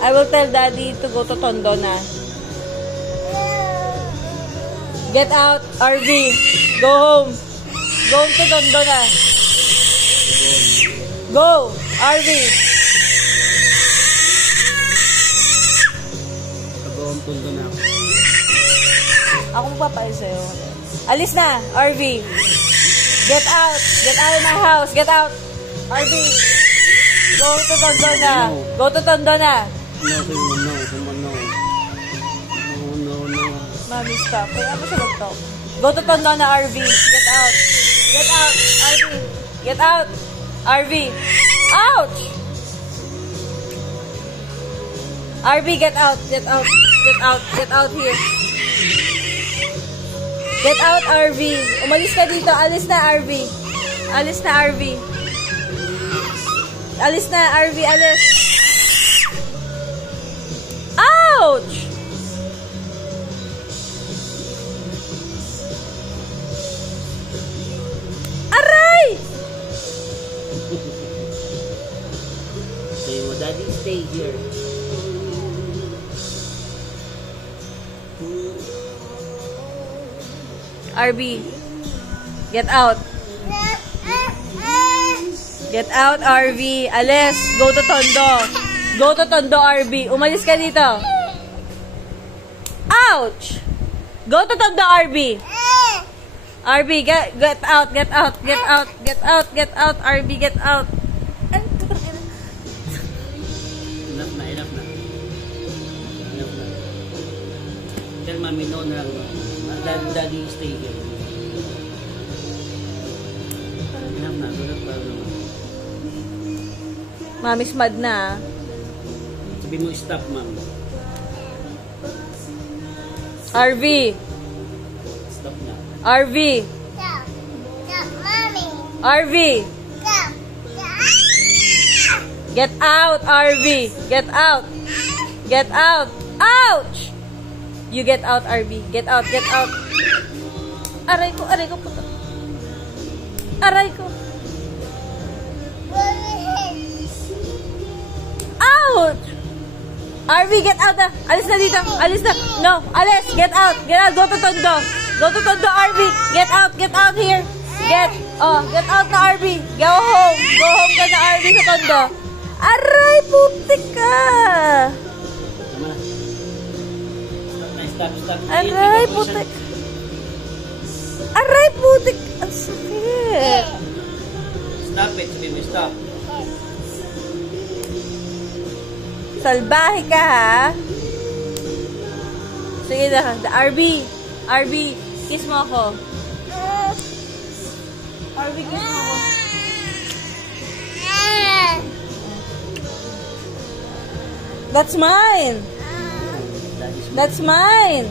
I will tell Daddy to go to Tondo na. Get out, RV. Go home. Go home to Tondo na. Go, RV. Go home Tondo na. Ako magpapalis sa'yo. Alis na, RV. Get out. Get out of my house. Get out. RV. Go to Tondo na. Go to Tondo na. No. Mami, stop. Kaya mo sa laptop. Go to Tondo na, RV. Get out. Get out, RV. Get out. RV. Ouch! RV, get out. Get out. Get out. Get out here. Get out, RV. Umalis ka dito. Alis na, RV. Alis na, RV. Alis na, RV. Alis. Ouch! Aray! Say mo, Daddy, stay here. RV. Get out. Get out, RV. Alis. Go to Tondo. Go to Tondo, RV. Umalis ka dito. Ouch! Go to Tondo, RV. RV, get out, get out, get out, get out, get out, RV, get out. Enough na. Enough na. Tell Mommy no na lang. Daddy, stay here. Enough na. Tulad pa naman. Mommy's mad na. Sabi mo, stop, Mom. RV. Stop na. RV. Stop, Mommy. RV. Stop. Get out, RV. Get out. Get out. Ouch! You get out, RV. Get out, get out. Aray ko puto. Aray ko. Ouch! RV, get out na. Alis na dito. Alis na. No, alis. Get out. Get out. Go to Tondo. Go to Tondo, RV. Get out. Get out here. Get out na, RV. Go home. Go home ka na, RV, sa Tondo. Aray, putik ka. Stop. Aray, putik. Aray, putik. Ang sakit. Stop it. Sabi mo, stop. Salbahe ka, ha? Sige na. RV, kiss mo ako. RV, kiss mo ako. That's mine. That's mine.